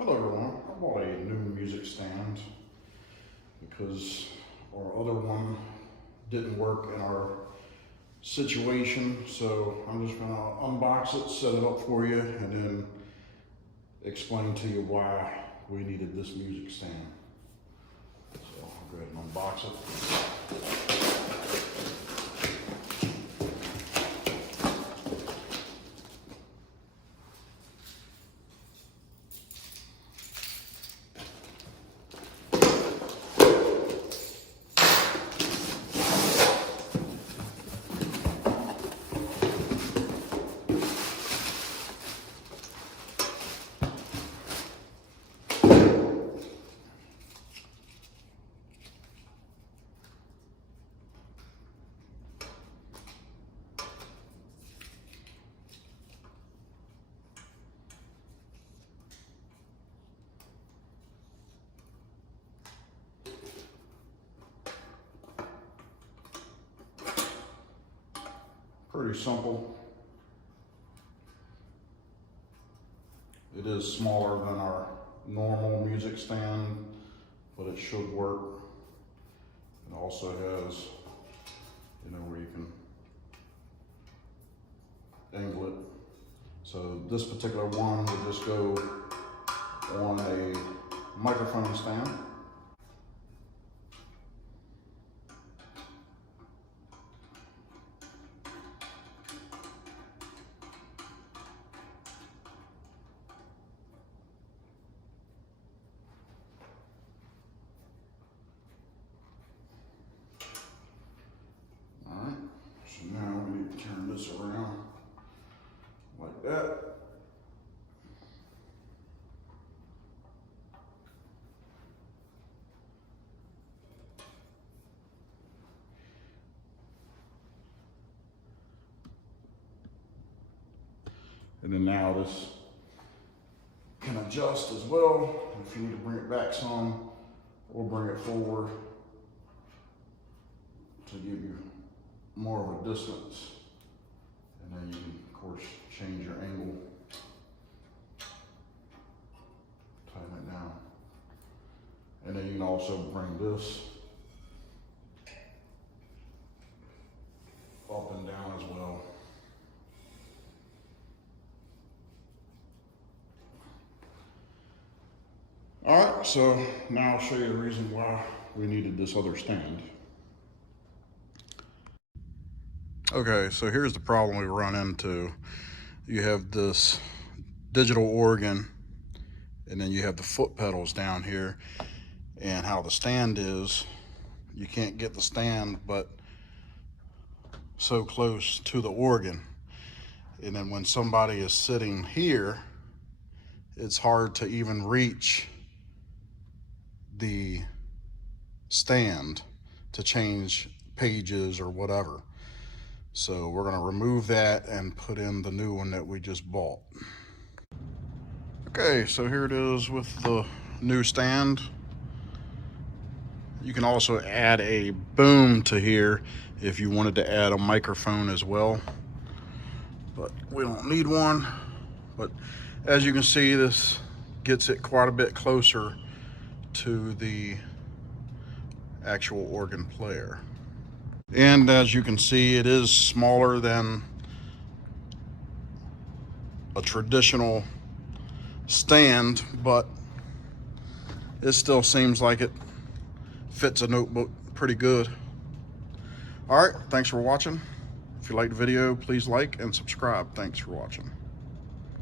Hello everyone, I bought a new music stand because our other one didn't work in our situation, so I'm just going to unbox it, set it up for you, and then explain to you why we needed this music stand. So I'll go ahead and unbox it. Pretty simple. It is smaller than our normal music stand, but it should work. It also has, where you can angle it. So this particular one will just go on a microphone stand. So now we need to turn this around like that. And then now this can adjust as well. If you need to bring it back some or bring it forward to give you more of a distance. And then you can, of course, change your angle, tighten it down. And then you can also bring this up and down as well. All right, so now I'll show you the reason why we needed this other stand. Okay, so here's the problem we run into. You have this digital organ, and then you have the foot pedals down here, and how the stand is, you can't get the stand but so close to the organ. And then when somebody is sitting here, it's hard to even reach the stand to change pages or whatever. So we're going to remove that and put in the new one that we just bought. Okay, so here it is with the new stand. You can also add a boom to here if you wanted to add a microphone as well, but we don't need one. But as you can see, this gets it quite a bit closer to the actual organ player. And as you can see, it is smaller than a traditional stand, but it still seems like it fits a notebook pretty good. All right, thanks for watching. If you liked the video, please like and subscribe. Thanks for watching.